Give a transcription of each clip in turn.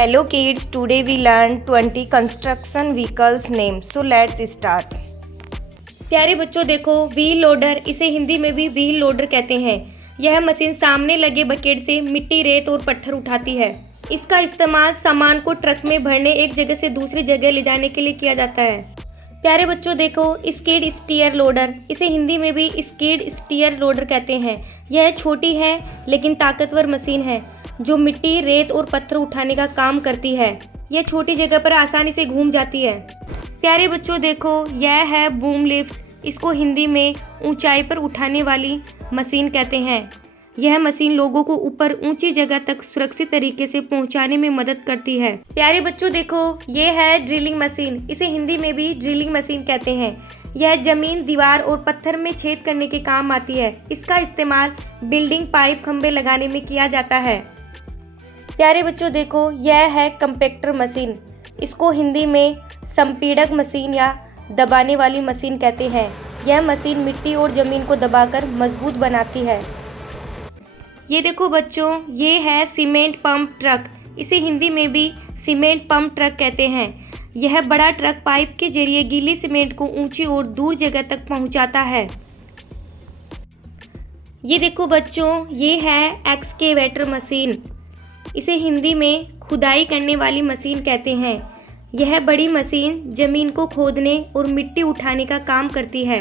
Hello kids, today we learn 20 construction vehicles name. So let's start. प्यारे बच्चों देखो, wheel loader, इसे हिंदी में भी व्हील लोडर कहते हैं। यह मशीन सामने लगे बकेट से मिट्टी, रेत और पत्थर उठाती है। इसका इस्तेमाल सामान को ट्रक में भरने एक जगह से दूसरी जगह ले जाने के लिए किया जाता है। प्यारे बच्चों देखो, स्किड स्टीयर लोडर, इसे हिंदी में भी स्किड स्टीयर लोडर कहते हैं। यह छोटी है लेकिन ताकतवर मशीन है जो मिट्टी, रेत और पत्थर उठाने का काम करती है। यह छोटी जगह पर आसानी से घूम जाती है। प्यारे बच्चों देखो, यह है बूम लिफ्ट, इसको हिंदी में ऊंचाई पर उठाने वाली मशीन कहते हैं। यह मशीन लोगों को ऊपर ऊंची जगह तक सुरक्षित तरीके से पहुंचाने में मदद करती है। प्यारे बच्चों देखो, ये है ड्रिलिंग मशीन, इसे हिंदी में भी ड्रिलिंग मशीन कहते हैं। यह जमीन, दीवार और पत्थर में छेद करने के काम आती है। इसका इस्तेमाल बिल्डिंग, पाइप, खंभे लगाने में किया जाता है। प्यारे बच्चों देखो, यह है कंपैक्टर मशीन, इसको हिंदी में संपीड़क मशीन या दबाने वाली मशीन कहते हैं। यह मशीन मिट्टी और ज़मीन को दबाकर मजबूत बनाती है। ये देखो बच्चों, ये है सीमेंट पंप ट्रक, इसे हिंदी में भी सीमेंट पंप ट्रक कहते हैं। यह बड़ा ट्रक पाइप के जरिए गीली सीमेंट को ऊंची और दूर जगह तक पहुंचाता है। ये देखो बच्चों, ये है एक्सकेवेटर मशीन, इसे हिंदी में खुदाई करने वाली मशीन कहते हैं। यह बड़ी मशीन ज़मीन को खोदने और मिट्टी उठाने का काम करती है।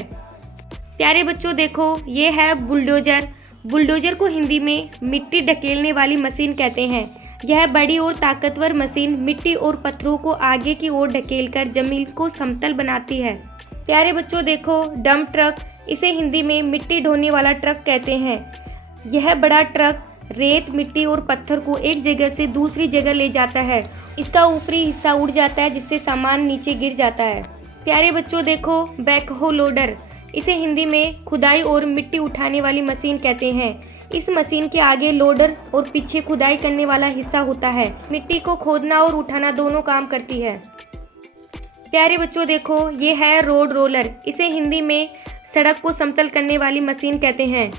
प्यारे बच्चों देखो, ये है बुलडोज़र, बुलडोज़र को हिंदी में मिट्टी ढकेलने वाली मशीन कहते हैं। यह बड़ी और ताकतवर मशीन मिट्टी और पत्थरों को आगे की ओर ढकेलकर ज़मीन को समतल बनाती है। प्यारे बच्चों देखो, डंप ट्रक, इसे हिंदी में मिट्टी ढोने वाला ट्रक कहते हैं। यह बड़ा ट्रक रेत, मिट्टी और पत्थर को एक जगह से दूसरी जगह ले जाता है। इसका ऊपरी हिस्सा उड़ जाता है जिससे सामान नीचे गिर जाता है। प्यारे बच्चों देखो, बैकहो लोडर, इसे हिंदी में खुदाई और मिट्टी उठाने वाली मशीन कहते हैं। इस मशीन के आगे लोडर और पीछे खुदाई करने वाला हिस्सा होता है। मिट्टी को खोदना और उठाना दोनों काम करती है। प्यारे बच्चों देखो, ये है रोड रोलर, इसे हिंदी में सड़क को समतल करने वाली मशीन कहते हैं।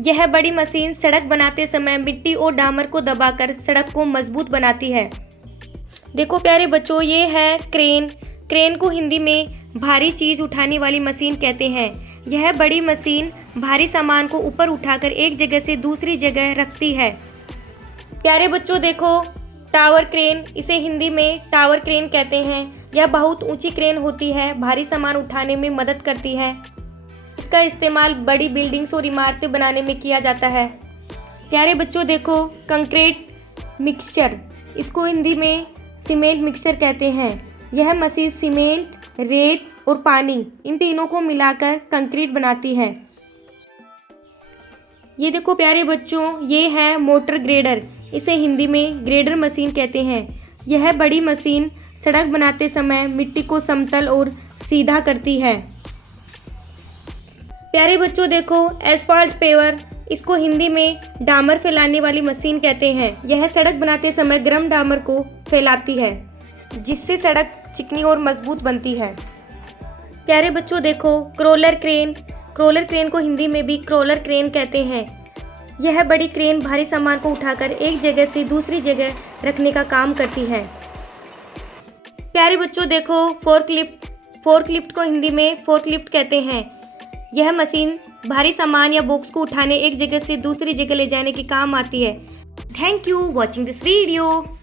यह बड़ी मशीन सड़क बनाते समय मिट्टी और डामर को दबाकर सड़क को मजबूत बनाती है। देखो प्यारे बच्चों, ये है क्रेन, क्रेन को हिंदी में भारी चीज़ उठाने वाली मशीन कहते हैं। यह बड़ी मशीन भारी सामान को ऊपर उठाकर एक जगह से दूसरी जगह रखती है। प्यारे बच्चों देखो, टावर क्रेन, इसे हिंदी में टावर क्रेन कहते हैं। यह बहुत ऊंची क्रेन होती है, भारी सामान उठाने में मदद करती है। इसका इस्तेमाल बड़ी बिल्डिंग्स और इमारतें बनाने में किया जाता है। प्यारे बच्चों देखो, कंक्रीट मिक्सचर, इसको हिंदी में सीमेंट मिक्सचर कहते हैं। यह मशीन सीमेंट, रेत और पानी, इन तीनों को मिलाकर कंक्रीट बनाती है। ये देखो प्यारे बच्चों, ये है मोटर ग्रेडर, इसे हिंदी में ग्रेडर मशीन कहते हैं। यह बड़ी मशीन सड़क बनाते समय मिट्टी को समतल और सीधा करती है। प्यारे बच्चों देखो, एस्फाल्ट पेवर, इसको हिंदी में डामर फैलाने वाली मशीन कहते हैं। यह सड़क बनाते समय गर्म डामर को फैलाती है जिससे सड़क चिकनी और मजबूत बनती है। प्यारे बच्चों देखो, क्रोलर क्रेन, क्रोलर क्रेन को हिंदी में भी क्रोलर क्रेन कहते हैं। यह बड़ी क्रेन भारी सामान को उठाकर एक जगह से दूसरी जगह रखने का काम करती है। प्यारे बच्चों देखो, फोर्कलिफ्ट, फोर्कलिफ्ट को हिंदी में फोर्कलिफ्ट कहते हैं। यह मशीन भारी सामान या बॉक्स को उठाने एक जगह से दूसरी जगह ले जाने के काम आती है। Thank you watching this video.